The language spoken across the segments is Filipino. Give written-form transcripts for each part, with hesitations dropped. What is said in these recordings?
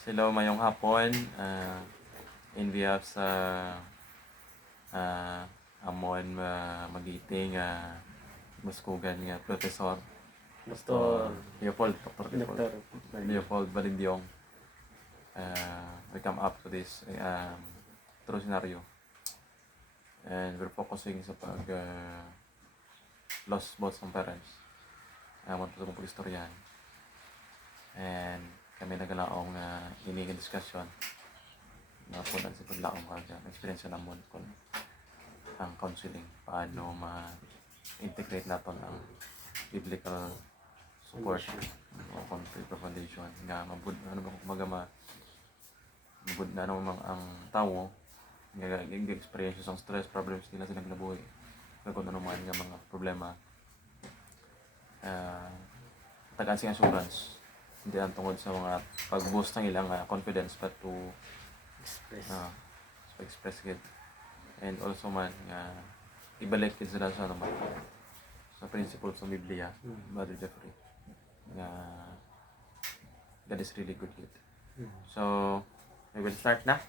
Hello, mayong hapon. In behalf sa amon magiting muskugan nga professor Dr. Leopold, Dr. Dr. Leopold Balindiong. We come up to this true scenario. And we're focusing sa pag lost both ng parents. Want po sa kong istoryahan. And kami nagalaong inigang discussion na po sa paglaong experience na mo kung ang counseling, paano ma-integrate natin ang biblical support o conflict foundation nga mabud ano ba kumaga mabud na naman ang tao nga experience sa stress problems nila sa naglabuhi kung ano man nga mga problema tagaan siyang assurance hindi lang tungkol sa mga pag-boost ng ilang confidence but to express it and also man ibalik it sila sa naman sa principles ng Biblia Brother Jeffrey nga God is really good yet. So we will start na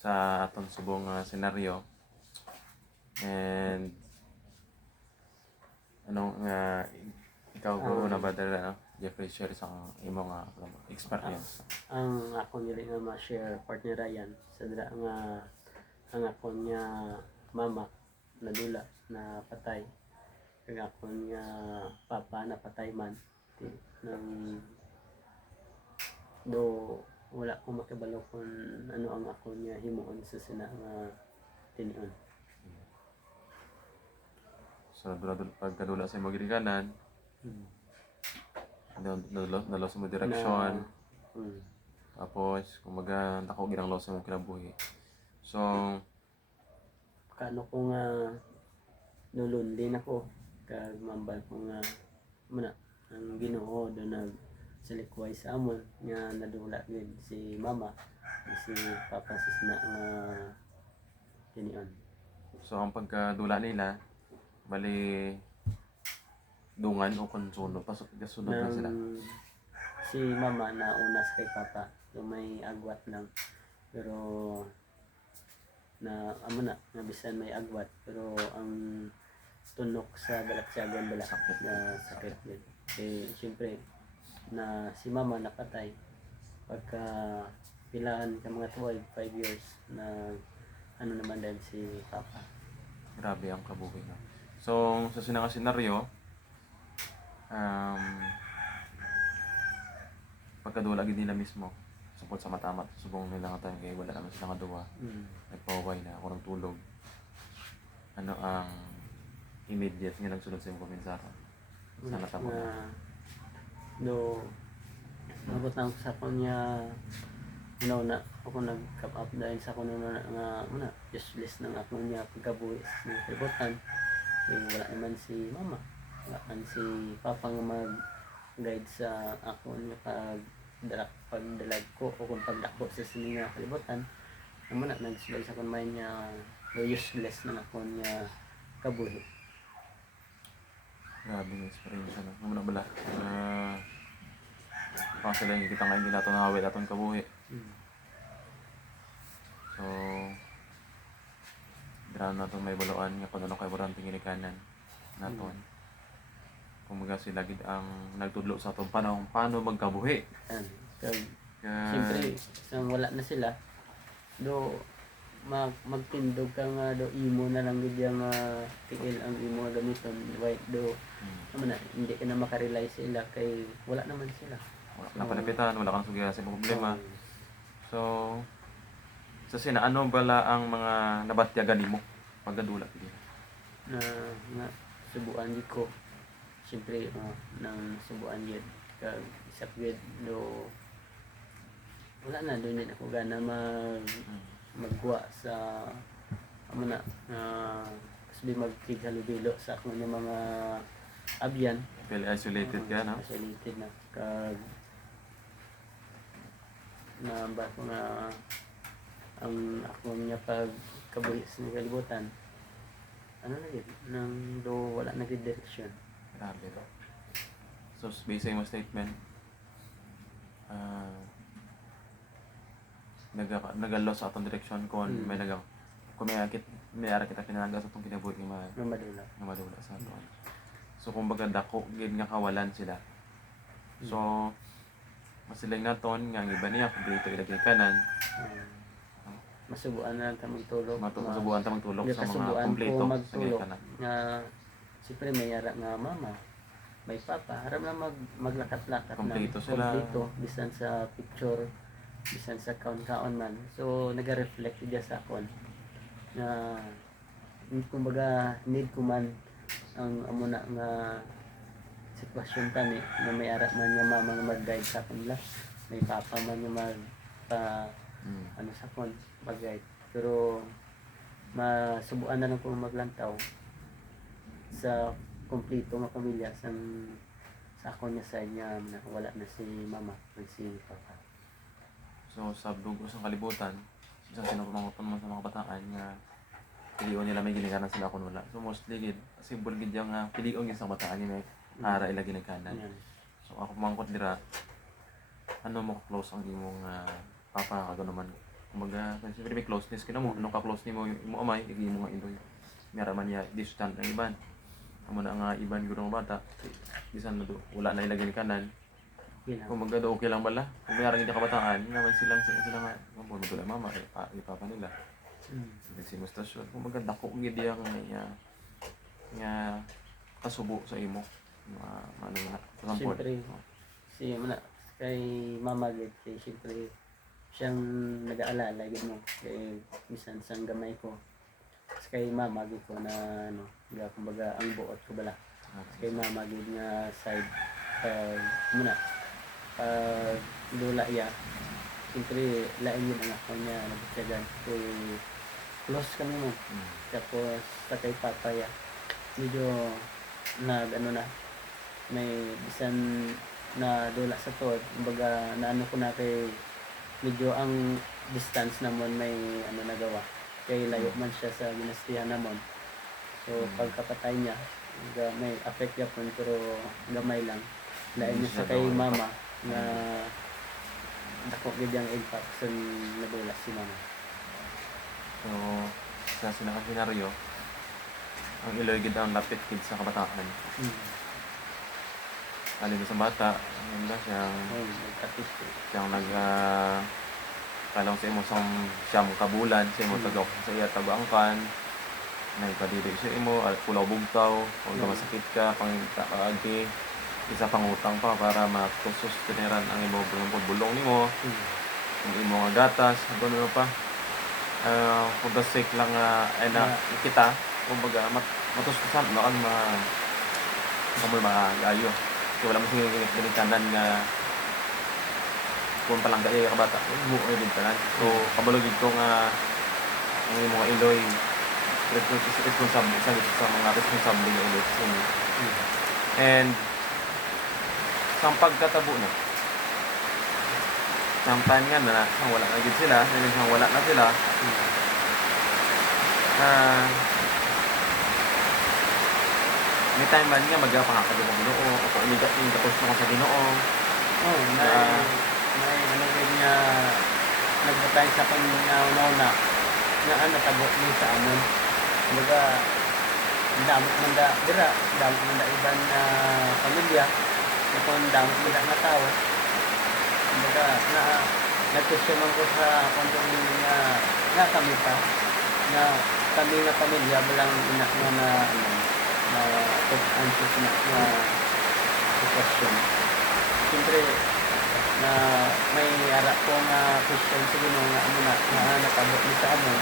sa atong subong senaryo and ano nga ikaw ko na Brother Jeffrey share sa imong experience. Ang ako nila nga ma-share partner Ryan sa dira nga ang ako niya mama nadula na patay kag ako niya papa na patay man nang do wala ko makibalo kung ano ang ako niya himuon sa sina nga tinuon. So pagkadula sa imong gilikanan nalos mo direksyon tapos kumaga nako ginang loss mo kinabuhi so kano ko nga nulunlin ako kag mambal ko nga muna ang Ginoo do nag silikway sa amon nga nadula gid si mama si papa sa sina nga tinion. So ang pagkadula nila bali dungan o konsuno pasok kasunod na sila. Si mama na una sa kay papa so may agwat lang pero na amo na bisan may agwat pero ang tunok sa balatsyagon sakit na sakit din. Eh syempre na si mama napatay pagka pilaan ka mga 5 years na ano naman din si papa. Grabe ang kabuhi na. So sa sinanga senaryo pagkadula gid nila mismo support sa matamat subong nila nga tayo kay wala naman sila nga duwa nagpaway na ako ng tulog ano ang immediate nga nagsulod sa imong komensara sa natamo na do nabot lang sa kanya na ako nag-cap up dahil sa kuno na nga muna useless nang ako niya pagkabuhi sa kalibutan wala naman si mama wala man si papa nga mag-guide sa ako niya pagdalag ko o kung pagdako sa sininga kalibutan muna nagsulay sa kun may niya useless nang ako niya kabuhi. Grabe yung experience na muna bala kasi lang kita nga hindi nato nahawit atong kabuhi so dira nato may baluan nga kung ano kay barang tingilikanan naton kumaga sila gid ang nagtudlo sa atong paano magkabuhi siyempre isang wala na sila do magtindog ka nga do imo na lang gid nga tigil ang imo gamiton right do naman na hindi ka na makarely sila kay wala naman sila wala na palapitan wala kang sugihan sa problema so sa sina ano bala ang mga nabatyagan nimo pagdadula gid na nga subuan gid ko siyempre nang subuan gid kag isap gid do wala na doon din ako gana magwa sa amo na kasi magkihalubilo sa akong mga abyan feel isolated ka na isolated na kag na ba ko nga ang ako niya pag kabuhis ng kalibutan ano na gid nang do wala na gid direksyon. Grabe to. So based sa imong statement nagalo sa atong direksyon kung kung may ara kita pinanaga sa atong kinabuhi nga Madula. madula sa aton. So kumbaga dako gid nga kawalan sila. So masiling naton nga ang iba niya kung dito ilagay kanan, Masubuan na lang ta magtulog. masubuan ta magtulog Hindi sa mga kasubuan kompleto ko sa magtulog kanan. nga siyempre may ara nga mama, may papa, harap na maglakat-lakat na. Kompleto sila. Kompleto, bisan sa picture, bisan sa kaon-kaon man. So naga-reflect diya sa akon na kumbaga need ko man ang amo na nga sitwasyon tani na may ara man nga mama nga mag-guide sa akon la, may papa man nga ano sa akon mag-guide. Pero masubuan na lang kung maglantaw sa kompleto nga pamilya sa akon nga side nga wala na si mama ug si papa. So sa dugo sa kalibutan, isang sinutunguton mo sa mga bataan nga pilion nila may ginikanan sila kung wala. So mostly gid kasi bulgid yung pilion gid sa bataan niya ara ila ginikanan. Yan. So ako mangkot dira ano mo close ang imong papa kagano man. Kumbaga kasi may closeness kina mo, ano ka close nimo imo amay igi mo nga indoy. Mera man ya distant ang iban. Amo na nga iban guro nga bata. Bisan na wala na ilagay kanan. Kung maganda okay lang bala. Kung mayroon hindi kabataan, naman sila nga mo dula mama kay papa nila. Kasi mo stasyon. Kung maganda ko gid yang nga kasubo sa imo. Ano na. Siyempre, si mana kay mama gid kay siyempre siyang nag-aalala gid mo kay bisan sang gamay ko. Kay mama gid ko na ano, kumbaga ang buot ko bala. Kay mama gid nga side muna lula ya. Siyempre lain yun ang ako niya nabitsagan kay close kami mo. Tapos sa kay papa ya medyo ano na may bisan na dula sa tod, kumbaga naano ko na kay medyo ang distance namon may ano nagawa kay layo man siya sa dinastiya namon. So pagkapatay niya may affect yapon pero gamay lang lain niya sa kay mama na dako gid ang impact sa nadula si mama. So sa sinakang senaryo ang Iloy gid ang lapit gid sa kabataan. Alin sa bata, yun ba siyang siyang kalong sa imo siyang kabulan sa imo tagaw sa iya tabaangkan may kadiri sa imo pulaw bugtaw o masakit ka pangagi isa pangutang pa para matusos tineran ang imo bulong nimo ang imo nga gatas ano pa for the sake lang kita kumbaga matustusan no ang kamoy maayo kaya wala mo sige ganitanan nga kung palang gaya ka bata mo ay din tanan so kabalogid ko nga ang mga Iloy responsable sa mga responsable nga Iloy sa inyo and sa pagkatabo na sampan nga na wala na gid sila nang wala na sila may time man nga magpangakado ng Ginoo o kung yung tapos na ko sa Ginoo may ano gid nga nagbatay sa kanya una nga natabo ni sa amon. Kumbaga damot man da dira, damot man da iban na pamilya, kung damot man da nga tao. Kumbaga nag-question man ko sa kontong nga kami pa na kami nga pamilya balang ina nga na answer na question. Siyempre na may ara ko nga question sa Ginoo nga amo na natabot ni sa amon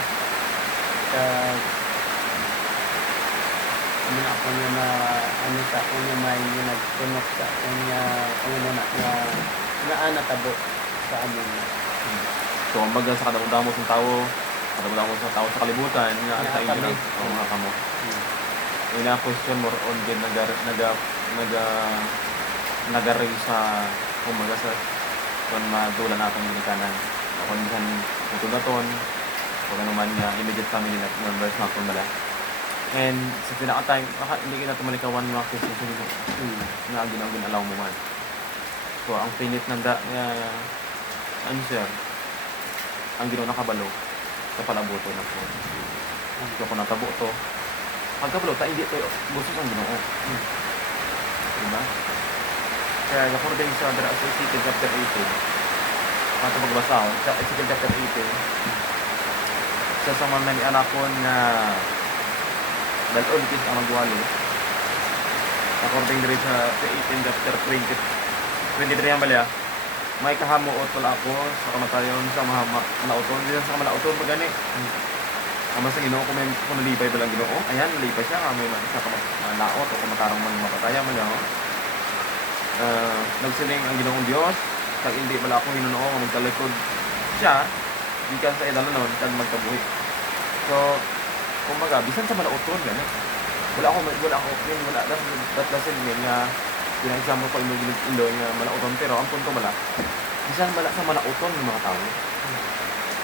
sa ano na ako nga na ano sa ako nga may nagtunok sa ako nga ano na natabot sa amon. So kumbaga sa kadamo-damo sa tao sa kalibutan nga sa inyo na mga kamo ina question more on din nagari sa kumbaga sa kung madula natin yung kanan kung minsan natudaton kung ano man nga immediate family members na kung bala and sa pinaka-time hindi kita tumalikawan mga question sa Ginoo na ang ginalaw mo man so ang pinit ng answer ang Ginoo nakabalo sa palaboto na ko. So kung natabo to, pagkabalo ta hindi to gusto ang Ginoo. Diba? Kaya according sa Ezekiel chapter 18, ato pagbasa sa Ezekiel chapter 18, sa man ni anakon na dalon kis ang magwali. According diri sa 18 chapter 23 ang balya, may kahamuot wala ako sa kamatayon sa malauton. Diyan sa malauton pag gani. Ama sa Ginoo kung nalipay ba lang Ginoo? Ayan, nalipay siya may isa ka laot o kumatarang man mapataya man lang. Nagsiling ang Ginoong Dios, kag hindi bala ako Ginoo magkalikod siya gikan sa idalanon kag magkabuhi. So, kumbaga bisan sa malauton gani. Wala that doesn't mean nga example ko ilo nga malauton pero ang punto bala bisan bala sa malauton ng mga tao.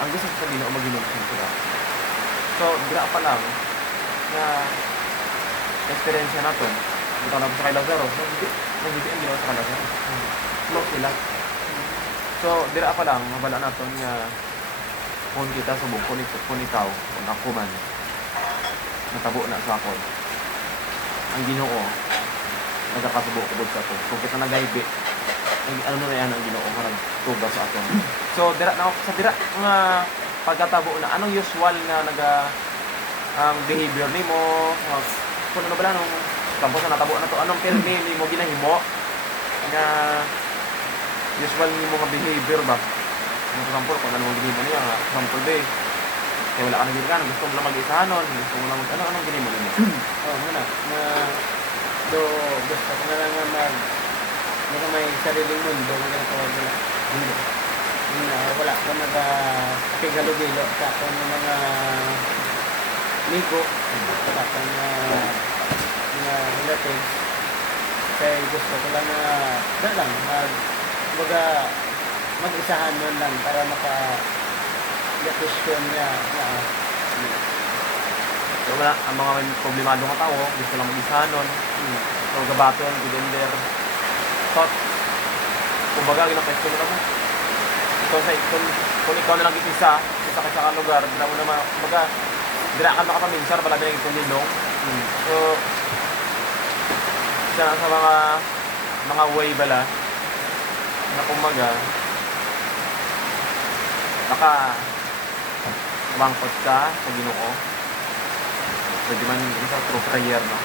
Ang gusto sa Ginoo mag-Ginoo sila. So, dira pa lang na experience natin. Ito na sa kay Lazaro. Hindi ang Ginoo sa kay Lazaro. Close sila. So, dira pa lang mabala natin nga kung kita subok kung ikaw kung ako man natabo na sa akon ang Ginoo nagkakasubo ko sa ato. Kung kita nagaybi ano na yan ang Ginoo nga nagtuga sa aton. So dira na sa dira nga pagkatabo na anong usual nga ang behavior nimo kung ano ba lang nung kampo sa natabo na to anong permi nimo ginahimo nga usual nimo nga behavior ba. Ang example, kung ano mong ginimo niya, example ba kaya wala ka na ginagawa, gusto mo lang mag-isahanon, gusto mo lang anong ginimo niya? Muna, gusto ko na lang may sariling mundo, magkakawag wala. Wala ko nag-pigalubilo sa ako ng mga amigo, wala ko mga relatives. Kaya gusto ko lang mag-isahan mo lang para maka-question niya So wala, ang mga problemado nga tao, gusto lang mag-isahanon, so gabaton, gender, thought, kumbaga, ginapesyon nila mo. So kung ikaw na lang isa ka sa lugar, dila mo naman, kumbaga, dila ka makapaminsar, bala din itong nilong. So, isa na sa mga way bala, na kumbaga, mangkot ka sa Ginoo. Pwede man isa through prayer, no?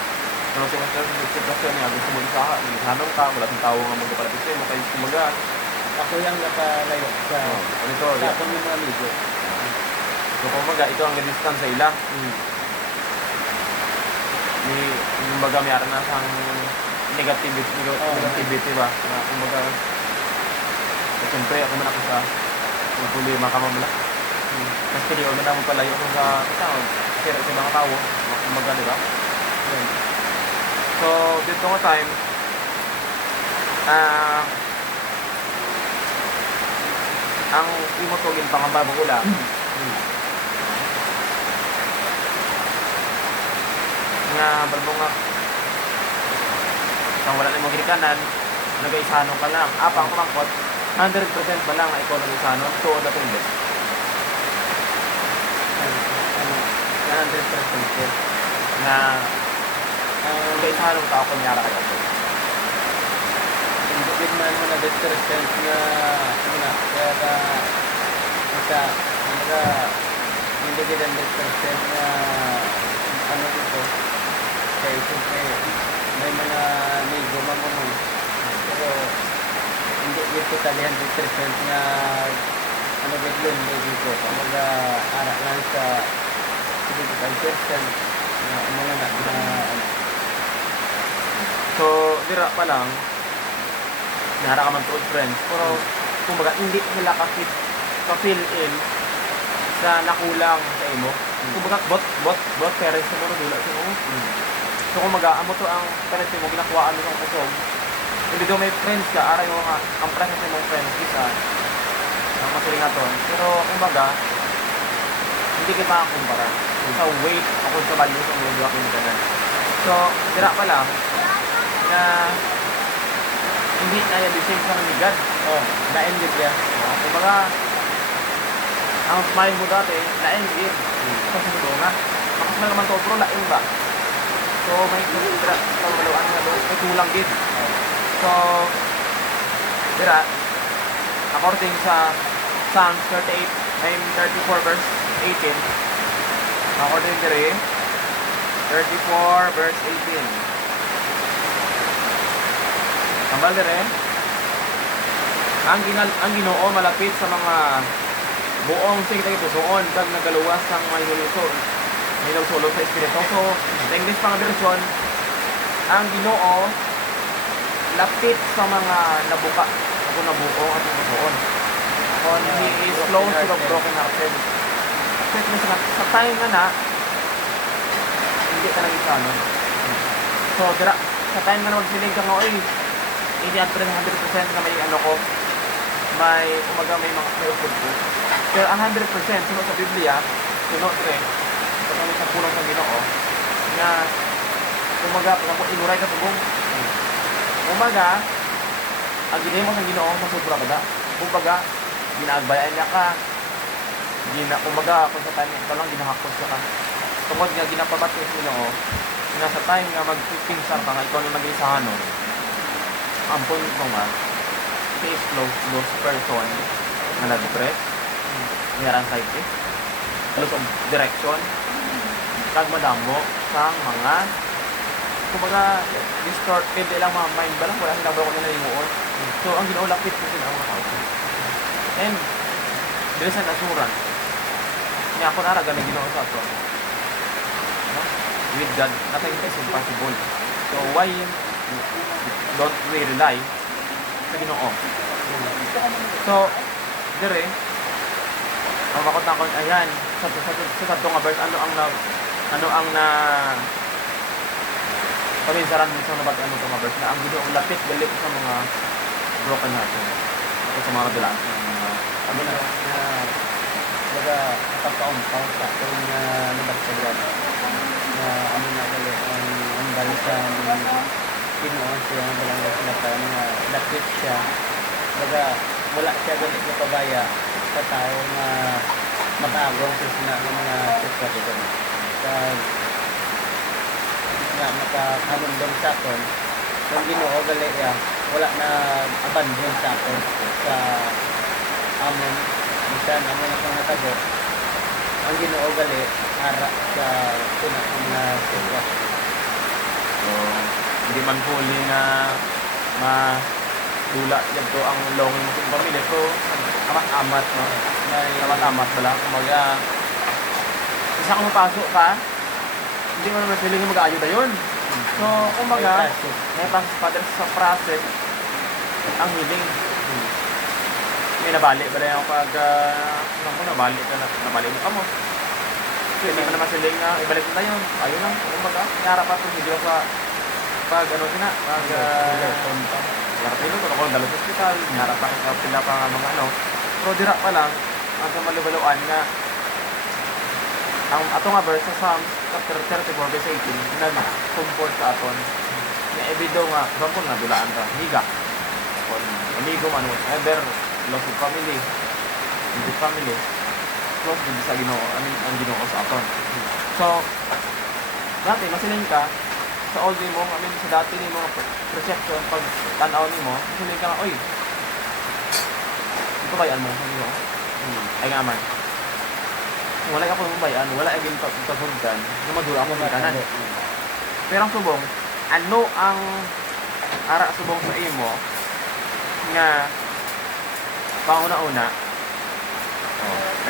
Pero sa sitwasyon niya, gusto mo isahanong ka, wala kang tao nga magpapalapit sa'yo, kaya kumaga. Ako yung napalayo sa ako ng mga amigo. So kumaga, ito ang distance sa ila. Kumbaga, may araw na sang negativity ba? Kumbaga, siyempre, ako man ako sa problema ka mamala. Mas pili o na mo palayo ako sa sira sa mga tao. Kumbaga, di ba? So, dito nga time, ang imotogin pangambabang ula, nga balbong nga, kung wala na mong girikanan, nag-aisanon ka lang. Apang kumangkot, 100% ba lang na ikaw nag-isanon? So, o dato hindi. 100% na nag-aisanon ka ako kunyara kayo. Hindi din man mo na 100% nga kaya hindi din 100% nga dito. Kaya siyempre may mga amigo mamamon. Pero hindi dito tali 100% nga biglan dito. Kumbaga ara lang sa 75% na mga na So, dira pa lang, nahara ka man to friends, pero kumbaga hindi nila ka-fill in sa nakulang sa imo. Kumbaga, bot parents mo dula sa mo. So, kumbaga, amo to ang parents mo, ginakuhaan mo sa kusog. Hindi daw may friends ka, aray mo nga, ang presence mong friends isa, ang masuling aton. Pero, kumbaga, hindi kita makakumpara sa weight o kung sa values ang lugar ko nito. So, dira pa lang, na hindi na yung same sa namigad. na-ended yan. Kumbaga, Ang smile mo dati, lain gid. Sa sundo na. Makasmile naman to, pero lain ba? So, may pagmaluan nga doon, may kulang gid. So, dira, according sa Psalms 34 verse 18, according dire, 34 verse 18. Tambal dire, ang Ginoo malapit sa mga buong sige pusoon kag nagaluwas sang may sulod sa espiritu. So, sa English pang version, ang Ginoo lapit sa mga nabuka o nabuo at pusoon. On He is close to the broken hearted. So, sa time na hindi ka nag-isa, no? So, dira, sa time nga na magsinig ka nga, oy, hindi at 100% na may ano ko, may umaga may upod ko. Pero 100% sunod sa Biblia, sunod rin, pag sa pulang sa Ginoo, na umaga, pag ako inuray ka tubong, umaga, ang ginay mo sa Ginoo, masubra ka da. Umaga, ginaagbayan niya ka, umaga, kung sa time ito lang, ginahakot siya ka. Tungkol nga, ginapabat ko sa Ginoo, na sa time nga magpipinsar ka nga, ikaw na mag-isahan nun, ampon mo nga, he is close to those person na na-depress, niyarang anxiety, loss of direction, kag madamo sa mga kumbaga distorted ilang mga mind ba lang, wala silang ko na nalimuon. So, ang Ginoo lapit ko sila ang mga tao. And, there is an assurance niya kung ara ganang Ginoo sa ato. No? With God, nothing is impossible. So, why don't we rely sa Ginoo? So, dire, ang makot-nakot, ayan, sa nga verse, ano ang na paminsaran mo sa nabatian mo itong verse na ang Ginoo lapit galit sa mga broken hearted o sa mga dulaan sa mga Ano na, baga, nakakaon sa kung nabagsagan na ano na gali, ang balisan Ginoo siya, ang balangga sila pa, nga lapit siya, baga, wala siya galit na pabaya sa tao na makaagong sa sina ng mga sitwasyon doon. Nga makakamundong sa aton, ang Ginoo gali ya, wala na abandon sa aton sa amon, bisan amon akong natabo. Ang Ginoo gali ara sa sina ng mga sitwasyon. so hindi man huli na madula dito ang longing mo sa pamilya. So, amat-amat, no? May Amat-amat pala. Kumaga, isa kung mapasok ka, hindi mo naman feeling mag-aayo na yun. So, kumaga, may process pa din sa process ang healing. May nabalik ba na yung pag nabalik mo ka mo. So, hindi mo naman feeling na ibalik mo na yun. Ayun lang. Kumaga, nara pa itong video sa pag ano sina, pag harap ilo, kung ako dalos sa hospital, harap pa ka pila pa nga mga ano. Pero dira pa lang, ang sa malubaluan nga, ang ato nga verse sa Psalms chapter 34 verse 18, nag-comfort sa aton. Nga ebido nga, sampon nga dulaan ka, higa. Kung amigo man, whatever, loss of family, hindi family, close din sa Ginoo, ang Ginoo sa aton. So, dati, masiling ka, sa old mo, sa dati ni mga perception, pag tanaw ni mo, masiling ka nga, oy, ito bayan mo, sabi mo, ay nga man. Kung wala ako mabayan, wala ay ginpagpagpagdan, na madula ako ng kanan. Pero ang subong, ano ang ara subong sa imo nga panguna-una,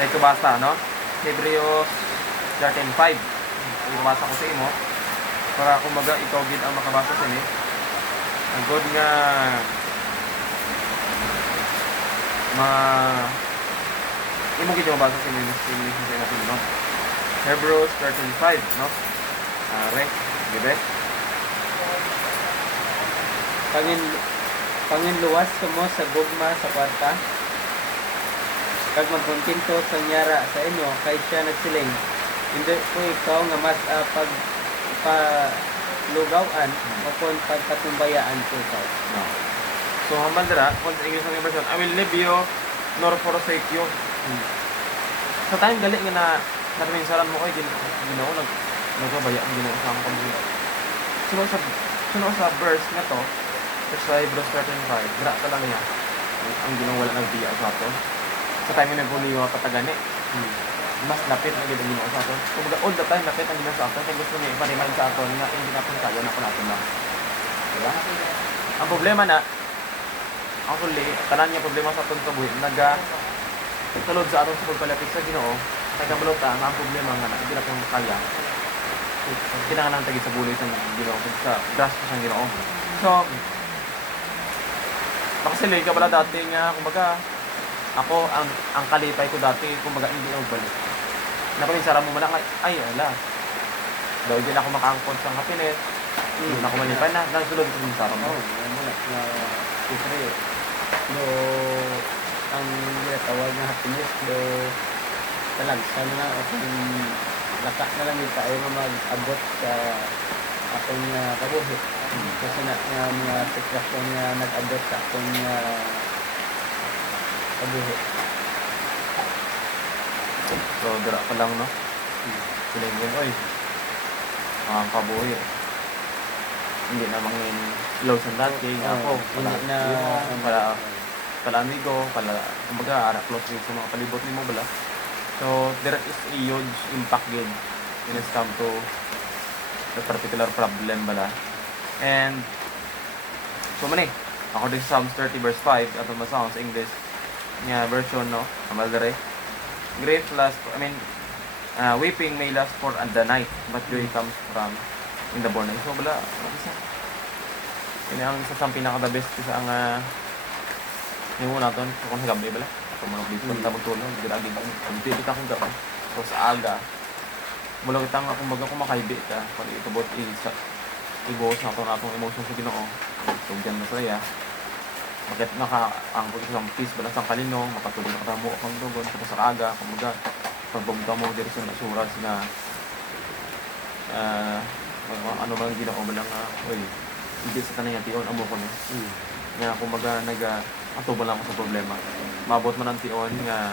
ito basa, no? Hebrews 13:5. Ito basa ko sa imo, para kumbaga ikaw gid ang makabasa sa ini. Ang good nga imo gid yung mabasa sa English sa natin, no? Hebrews 13:5, no? Gibe. Panginluwas mo sa gugma sa kwarta, kag magkontento sa nyara sa inyo, kay siya nagsiling, hindi ko ikaw nga mas pagpalugawan o kung pagpatumbayaan ko ikaw. No. So, hambal dira, kung sa English ng version, I will leave you nor forsake you. Sa time gali nga na nagminsaran mo, oy, Ginoo, nagabaya ang Ginoo sa akong kabuhi. Suno sa verse na to, sa Hebrews 13:5, gra ka lang niya. Ang Ginoo wala nagbiya sa aton. Sa time nga nagpuliwa patagani, mas lapit na gid ang Ginoo sa aton. Kumbaga all the time lapit ang Ginoo sa aton, kay gusto niya ipa-remind sa aton nga hindi natin kaya na natin lang. Diba? Ang problema na, actually, tanan niya problema sa aton kabuhi, tulod sa aton sa pagpalapit sa Ginoo, kay kabalota nga ang problema nga na hindi natin kaya. Kinahanglan tagi sa buloy sa Ginoo, sa grasp sa Ginoo. So, makasilay ka pala dati nga, kumbaga, ako, ang kalipay ko dati, kumbaga, hindi na magbalik. Napaminsaran mo muna, ay, ala, daw din ako makaangkot sa happiness, hindi na ako malipay na, nagsulod ko minsaran mo. Muna na, siyempre, ang ginatawag na happiness, talagsan na, o kung laka na lang yung tayo na mag-abot sa akong kabuhi. Kasi na mga sitwasyon na nag-abot sa akong kabuhi. So, dira pa lang, no? Silingin, oy, ang kabuhi. Hindi na mangin low sa dati, ako, pala amigo, kumbaga, close rin sa mga palibot ni mo, bala. So, there is a huge impact din when it comes to the particular problem, bala. And, so mani, according to Psalms 30 verse 5, ato masang sa English, nga version, no? Amal grief lasts, weeping may last for the night, but joy comes from in the morning. So, bala, isa. Ini ang isa sa pinaka-the best isa ang yung una natin, kung sa gabi, bala. Kung manong dito, kung tabag tulong, ginagin ko. Kung dito kita kong gabi. So, sa aga, mula kita nga, kumbaga, kung makaibi ka, kung itubot, i-boss na itong emotion sa Ginoo. So, dyan na saya. Bakit nakaangkot sa peace, bala sa kalinong, makatulog na katamo kang dogon, kung sa aga, kumbaga, pagbagta mo, dito sa nasuras na, ano man Ginoo, bala nga, oy, hindi sa tanay ation, amo ko na. Nga, kumbaga, atubal lang ako sa problema. Mabot man ang tion nga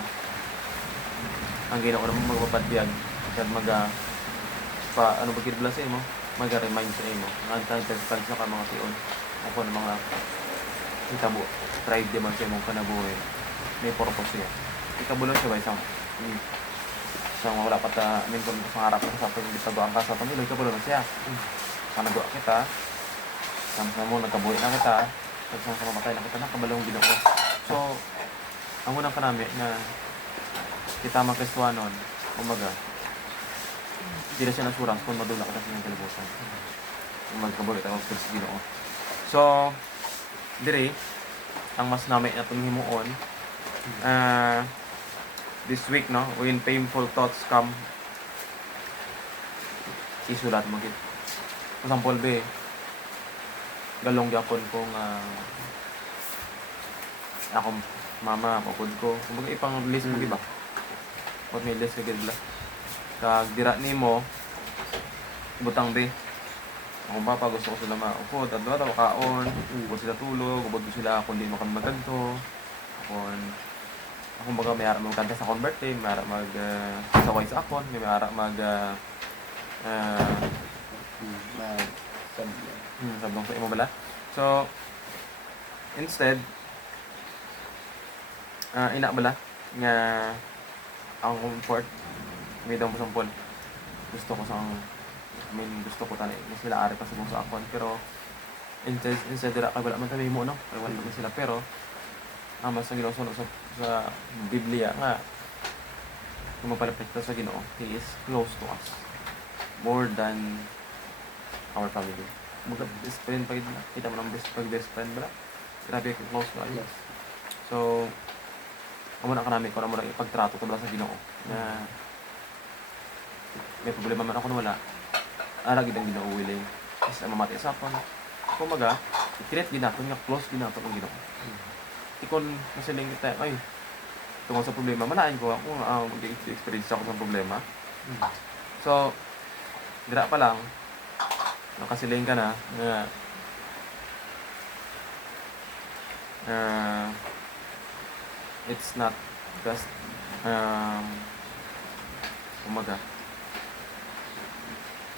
ang Ginoo naman magpapadbiyag kaya ano ba kinabla sa imo? Mag-remind sa imo. Antay-tagtag sa ka mga tion. Ako ng mga itabo. Pride di man sa imong kanabuhi. May purpose siya. Ikabulan siya ba isang wala pa kung sa harap na sa atin bitagoan ka sa Panginoon, ikabulan na siya. Kanagawa kita. Sama mo, nagkabuhi na kita. Sa mamatay na kita, nakabalong Ginoo. So, ang unang kanami na kita makristuanon, umaga, hindi na siya nasurang kung madula ka na sa kalibutan. Kung magkabulit ako sa Ginoo. So, dire, ang mas nami na himuon, this week, no, when painful thoughts come, isulat mo gid. For example, galong gyapon kong akong mama, kapod ko. Kumbaga ipang list mo giba. What may list kagid bla. Kag dira nimo butang akong papa gusto ko sila maupod at daw kaon, gusto sila tulog, ubod sila kung di mo kami magkanto. Akong baga may ara magkanta sa akong birthday, may ara saway sa akon, may ara sablong sa imo bala. So, instead, ina bala, nga ang comfort, may daw mo sampol. Gusto ko tanay, sila ari pa sa akon, pero instead dira kay wala man tabi mo, no? Kay wala man sila, pero mas ang Ginoo sa Biblia nga, kung mapalapit ka sa Ginoo, He is close to us. More than our family. Mga best friend pa kita mo ng best friend ba? Grabe yung close na ayos. So, amo na kanami ko na mo na ipagtrato ko sa Ginoo na may problema man ako na wala. Ara gid ang Ginoo willing. Kasi mamatay sa akon. Kumaga, i-create gid naton nga close gid naton ang Ginoo. Ikon masiling kita ay tungkol sa problema malain ko ako mag-experience ako sa problema. So, dira pa lang nakasiling ka na it's not just Kumaga,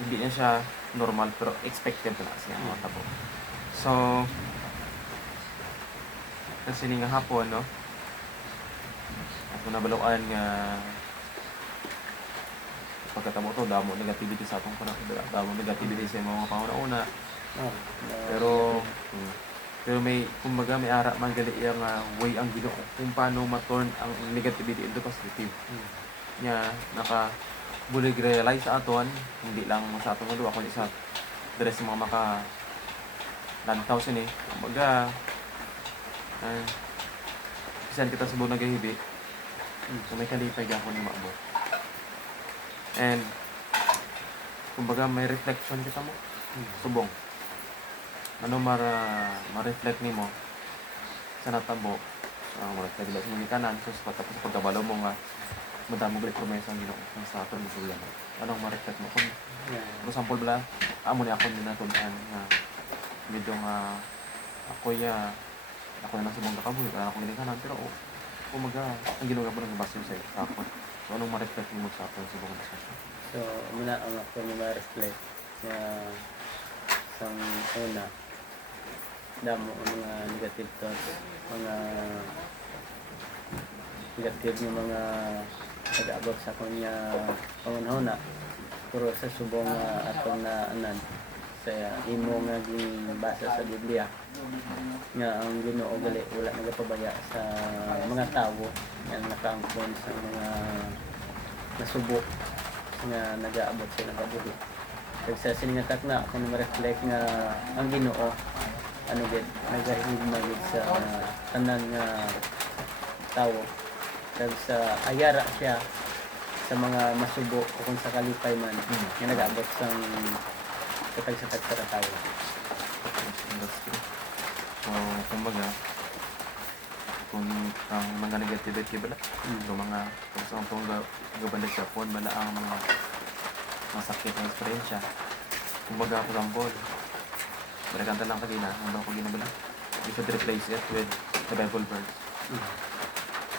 hindi niya siya normal pero expected na siya mga tabo. So, kasi nga hapon, no? Ako nabaluan nga pagkatabo to, damo negativity sa atong panahon, damo negativity sa mga pangunauna. Oh, Pero may, kumbaga, may ara man gali yung way ang Ginoo kung paano ma-turn ang negativity into positive. Nya bulig realize sa aton, hindi lang sa atong duwa kundi sa dress mga maka lantaw sini. Kumbaga, bisan kita sa buong nagahibi, so may kalipay gapon ni maabot. And kumbaga may reflection kita mo, subong. Ano ma-reflect nimo sa natabo, ma-reflect ba sa mga kanan, so tapos pagkabalo mo nga madamo gali promesa ang Ginoo sa aton mo. Anong ma-reflect mo kung for example bala amo ni ako na tunan nga medyo nga ako na sa mga kabuhi wala akong ginikanan pero kumaga ang Ginoo mo nang base sa ako. So anong ma-reflect mo sa aton sa buong diskusyon? So, muna ang ako na ma-reflect na sa una, damo ang mga negative thoughts, mga negative yung mga nag-abot sa kanya pangunahon na. Pero sa subong atong na anan, sa imo nga ginbasa sa Biblia, nga ang Ginoo gali wala nagapabaya sa mga tao nga nakaangkon sa mga nasubok nga nag-aabot sa nagabuhi. Kag sa siningatak na ako na ma-reflect nga ang Ginoo ano gid nagahigma gid sa tanan nga tawo. Kag sa ayara siya sa mga masubo o kung sa kalipay man nga nag-aabot sa katag-satag sa tawo. That's true. So, kumbaga, kung ang mga negativity bala, yung mga kung gabalik sa phone bala ang mga masakit na experience. Kumbaga, for example, balaganta lang kanina, ang bako gina bala, you should replace it with the Bible verse.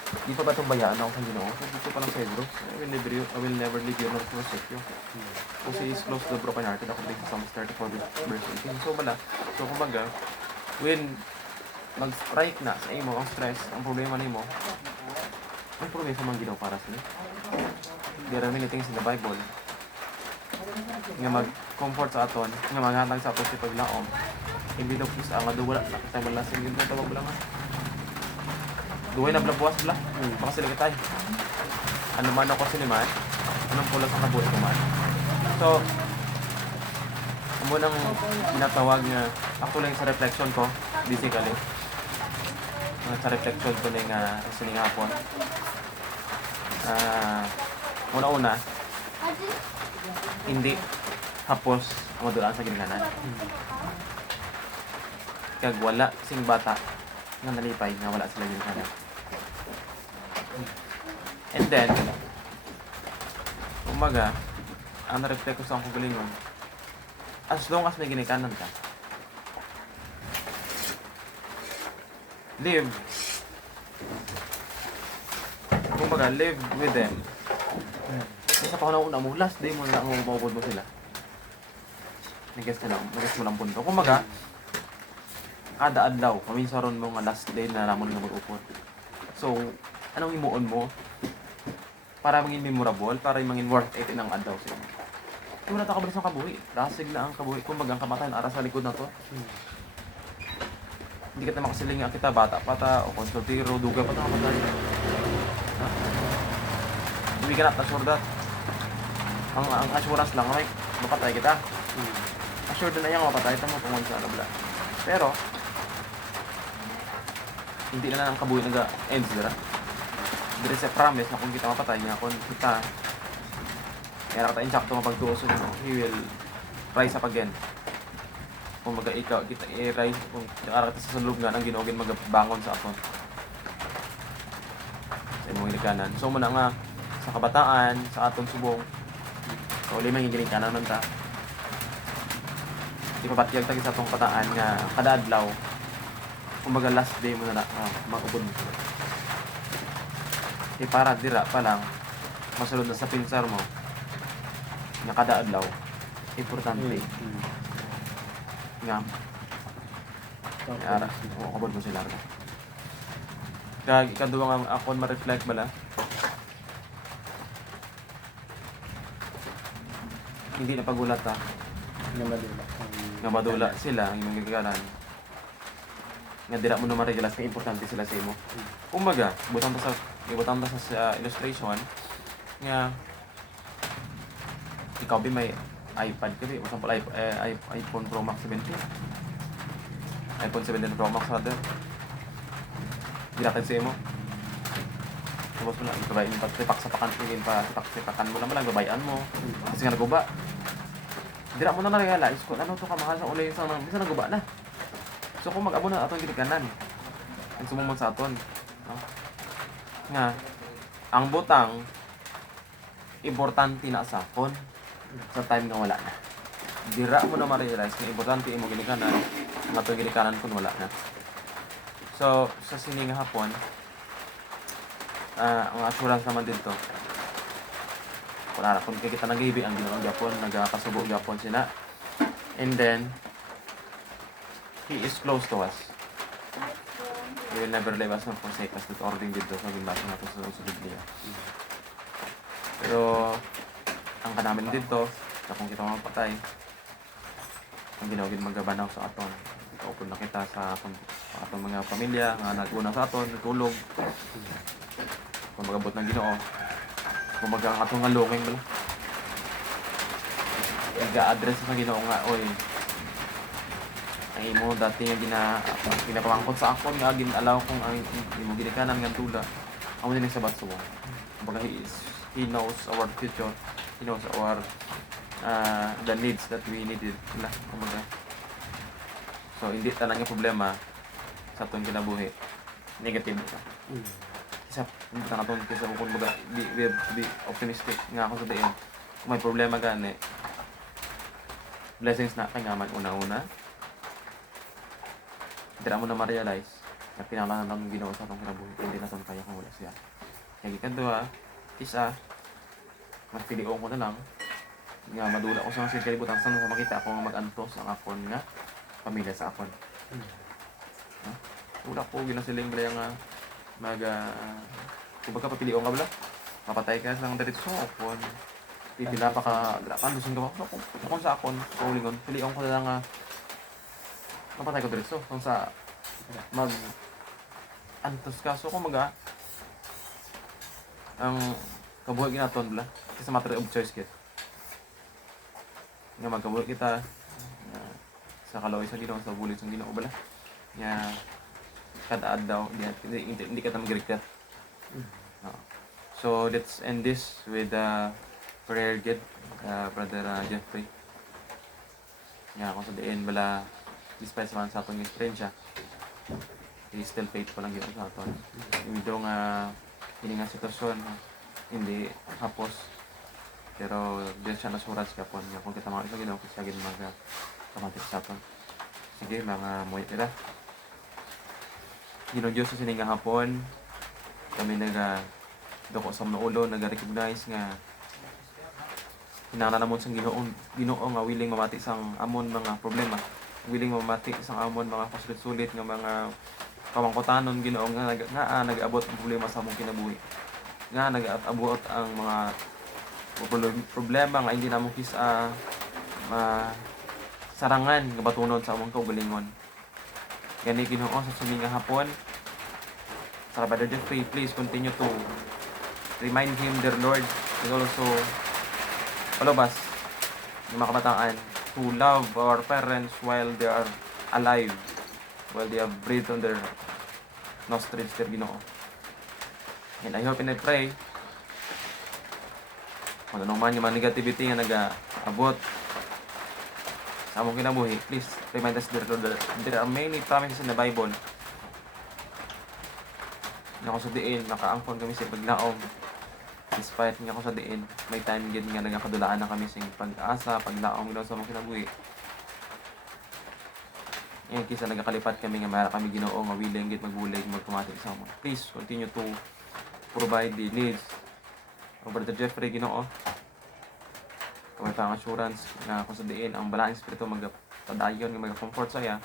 Di pa ba itong bayaan ako sa Ginoo? So, dito pa lang sa Hebrews, I will never leave you nor forsake you. Kasi is close to the broken hearted, ako din sa Psalms 34 verse 18. So, kumbaga, when mag-strike na sa imo ang stress, ang problema nimo, may problema man Ginoo para sa iyo. There are many things in the Bible nga mag-comfort sa aton, nga maghatag sa aton sa paglaom. Hindi daw kis ang wala na kita malasing yun na tawag lang. Duhay na blabuwas bla. Baka sila kitay. Ano man ako siniman, anong pula sa kabuhi ko man. So, amo nang ginatawag nga ako lang sa reflection ko, basically. Sa reflection ko ning sining hapon. Una-una, hindi hapos ang madulaan sa ginikanan. Kag wala sing bata nga nalipay nga wala sila ginikanan. And then, umaga, ang na-reflect ko sa akong kagalingon, as long as may ginikanan ka, live with them. Sa panahon mo, last day mo na lang maupod mo sila. Nag-guess mo lang punto. Kumaga, kada adlaw, paminsan ron mo nga last day na lamon nga mag-upod. So, anong imuon mo? Para maging memorable, para maging worth it ng adlaw sila. Kung wala takabalik sa kabuhi, dasig na ang kabuhi. Kumaga, ang kamatayan, aras sa likod na to. Hindi kita makasiling nga kita, bata pata, o konsultiro, duga pa ito kapatay. We cannot assure that. Ang assurance lang, ay, mapatay kita. Assured na yan, mapatay ito mo tungkol sa alabla. Pero, hindi na ang kabuhi nag-ends, dira. There is a promise na kung kita mapatay niya, kung kita, kaya nakata insakto mapagtuoso nyo, he will rise up again. Kung ikaw, kita i-rise, kung nakarating sa sulog nga, ang ginogin magbangon sa aton. Sa imong ginikanan. So, muna nga, sa kabataan, sa aton subong, so, uli mang ginikanan nun ta. Ipapatyag tagi sa atong kabataan nga, kada adlaw, kumbaga last day mo na mag-ubod mo. Para dira pa lang, masulod na sa pinsar mo nga kada adlaw importante nga ara o kabod mo sila kag ikaduwa nga akon ma-reflect bala hindi na pagulat ha nga madula sila ang imong gigikanan nga dira mo na ma-realize nga importante sila sa imo. Kumbaga, ibutang ta sa illustration nga ikaw may iPad ka rin, example iPhone Pro Max 17. iPhone 17 Pro Max rather. Dilakad sa imo. Tapos mo lang, ibabayin mo sipak-sipakan mo naman lang, babayan mo. Kasi nga naguba. Dira mo na na-realize kung ano to kamahal sa ulay sa bisa naguba na. So kung mag-abo na atong ginikanan, ang sumumon sa aton, no? Nga, ang butang, importante na sa aton sa time nga wala na. Dira mo na ma-realize na importante imo ginikanan, ang atong ginikanan kung wala na. So, sa sining hapon, ang assurance naman dito, kung kita nag-ibig ang ginawang Japon, nagkakasubo Japon sila, and then, He is close to us. He will never leave us nor forsake us. Dito ordering dito sa ginbasa natin sa Biblia. Pero, ang kanamin dito, na kung kita mapatay, ang ginawagin magabanaw sa aton. Ikaupod na kita sa atong mga pamilya, nga naguna sa aton, natulog. Kung magabot ng Ginoo, kung ang atong ngalungin bala. Iga-address sa Ginoo nga, oy, ay mo dati nga ginapamangkot sa akon nga ginalaw kong ang imo ginikanan nga tula amo din sa batsuwa kumbaga he knows our future, he knows our the needs that we needed na kumbaga. So hindi talaga problema sa atong kinabuhi negative ka isa hindi ta naton kisa kumbaga be optimistic nga ako sa diin kung may problema gani blessings na kay nga man una-una. Dira mo na ma-realize na pinakalan ng Ginoo sa atong kinabuhi hindi naton kaya kung wala siya. Kaya ikadua, isa magpilion ko na lang nga madula ko sa mga kalibutan sa makita ako mag-antos ang akon nga pamilya sa akon. Wala ko ginasiling bala nga kumbaga papilion ka bala mapatay ka sa diretso akon pipila pa ka andusin ka ba kung sa akon kaulingon pilion ko na lang nga napatay ko diretso kung sa antos ka. So kumaga ang kabuhay ginaton bala kasi matter of choice kit nga magkabuhay kita sa kalaway sa Ginoo sa bulit sa Ginoo bala nga kada adlaw hindi ka ta mag-regret. So let's end this with prayer gid brother Jeffrey nga ako sa diin bala despite man sa atong experience he is still faithful lang yun sa aton even nga hindi nga sitwasyon hindi hapos pero diyan siya nasurat sa kapon nga kung kita mga isa Ginoo kasi agin kamatik sa aton. Sige mga moy ira Ginoo Dios sa sining hapon kami dako sa mga ulo nag-recognize nga hinanamon sa Ginoo nga willing mamati sang amon mga problema, willing mamati sang amon mga pasulit-sulit nga mga pamangkotanon Ginoo nga nag-abot ang problema sa among kinabuhi, nga nag-abot ang mga problema nga hindi namo kisa sarangan nga batunon sa among kaugalingon. Gani Ginoo sa suming nga hapon sa Brother Jeffrey, please continue to remind him, dear Lord, and also all of us, yung mga kabataan, to love our parents while they are alive, while they have breathed on their nostrils, dear Ginoo. And I hope and I pray, kung ano man yung mga negativity nga nag-abot sa among kinabuhi, please remind us, dear Lord, that there are many promises in the Bible nga kung sa diin, makaangkon kami sa paglaom. Despite nga kung sa diin, may time gid nga nagakadulaan na kami sa pag-asa, paglaom Ginoo sa among kinabuhi. Ngayon kisa nagakalipat kami nga mara kami Ginoo nga willing gid magbulig magtumatik sa amon. Please continue to provide the needs O Brother Jeffrey Ginoo, kamay pa ang assurance nga kung sa diin ang balaang espiritu magpadayon nga magka-comfort sa iya,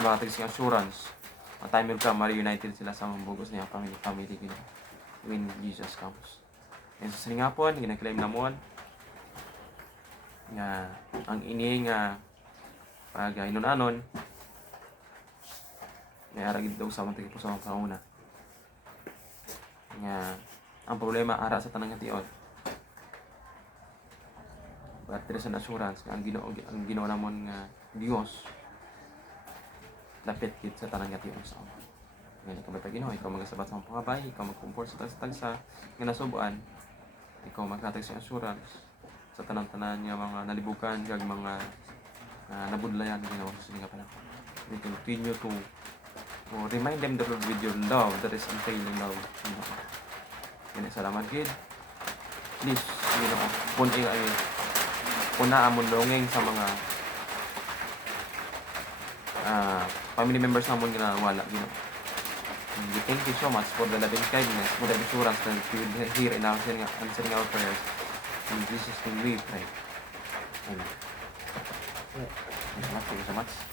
mga tagising assurance. Ang time will come, ma-reunited sila sa mga bugos niya, family Ginoo. When Jesus comes. And sa siningapon, ginaklaim namon nga ang ini nga pag inunanon may aragid daw sa mga sa mga kauna nga ang problema ara sa tanang tion but there is an assurance nga ang Ginoo namon nga Dios lapit kit sa tanang tion sa ama nga ikaw may Ginoo, ikaw magasabat sa mga pangabay, ikaw mag-comfort sa tagsa nga nasubuan, ikaw maghatag sa assurance sa tanan-tanan nga mga nalibukan kag mga nabudlayan Ginoo sa siningapon. We continue to remind them the Lord with your love, that is unfailing love. Yan, salamat gid. Please, Ginoo, puna amon longing sa mga family members namon nga wala Ginoo. We thank you so much for the loving kindness, for the assurance that you will hear in answering our prayers. In Jesus' name we pray. Amen. Thank you so much.